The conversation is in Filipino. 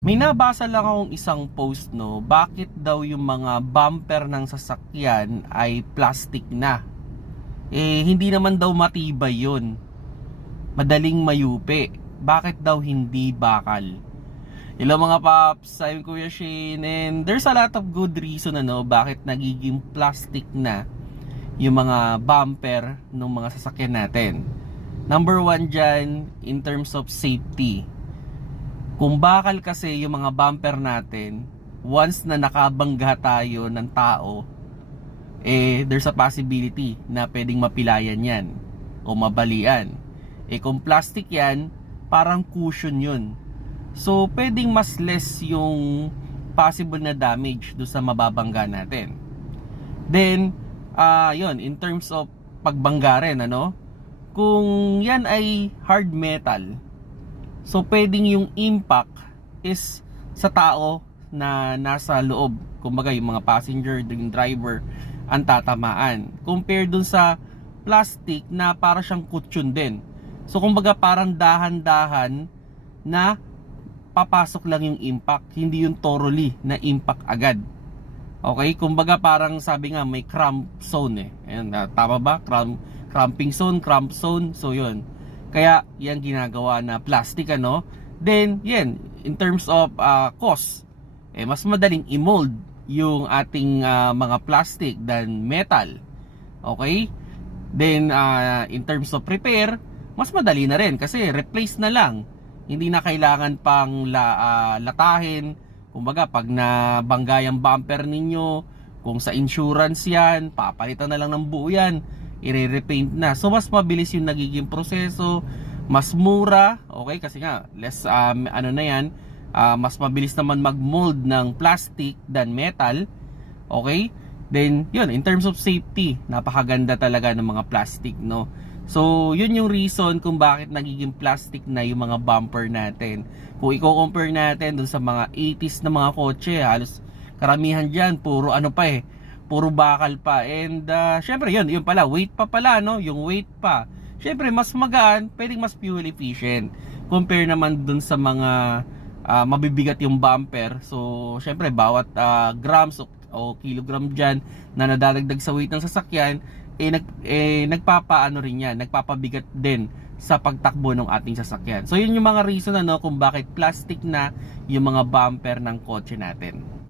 May nabasa lang akong isang post no, bakit daw yung mga bumper ng sasakyan ay plastic na? Eh, hindi naman daw matibay yun. Madaling mayupi. Bakit daw hindi bakal? Hello mga paps, I'm Kuya Shane and there's a lot of good reason ano bakit nagiging plastic na yung mga bumper ng mga sasakyan natin. Number one dyan, in terms of safety. Kung bakal kasi yung mga bumper natin, once na nakabangga tayo ng tao, eh, there's a possibility na pwedeng mapilayan yan o mabalian. Eh, kung plastic yan, parang cushion yun. So, pwedeng mas less yung possible na damage do sa mababangga natin. Then, ah yun, in terms of pagbangga rin, ano? Kung yan ay hard metal, so pwedeng yung impact is sa tao na nasa loob. Kumbaga yung mga passenger, yung driver, ang tatamaan. Compare dun sa plastic na para siyang kutsyon din. So kumbaga parang dahan-dahan na papasok lang yung impact, hindi yung thoroughly na impact agad. Okay, kumbaga parang sabi nga may cramp zone eh. Ayan, ah, tama ba? Cramp, cramping zone, cramp zone. So yun. Kaya yan ginagawa na plastic ano. Then yan, in terms of ah, cost, eh mas madaling i-mold yung ating ah, mga plastic than metal. Okay? Then ah, in terms of repair, mas madali na rin kasi replace na lang. Hindi na kailangan pang la, ah, latahin. Kumbaga, pag nabangga yung bumper ninyo, kung sa insurance yan, papalitan na lang ng buo yan, i-repaint na. So, mas mabilis yung nagiging proseso, mas mura, okay, kasi nga, less, um, ano na yan, ah, mas mabilis naman mag-mold ng plastic than metal, okay? Then, yun, in terms of safety, napakaganda talaga ng mga plastic, no? So, yun yung reason kung bakit nagiging plastic na yung mga bumper natin. Kung i-compare natin dun sa mga 80s na mga kotse, halos karamihan dyan, puro ano pa eh, puro bakal pa. And, uh, syempre yun, yun pala, weight pa pala, no? Yung weight pa. Syempre, mas magaan, pwedeng mas fuel efficient. Compare naman dun sa mga ah, mabibigat yung bumper. So, syempre, bawat ah, grams o, o kilogram dyan na nadadagdag sa weight ng sasakyan, eh, nag, eh nagpapaano rin yan, nagpapabigat din sa pagtakbo ng ating sasakyan. So, yun yung mga reason ano, kung bakit plastic na yung mga bumper ng kotse natin.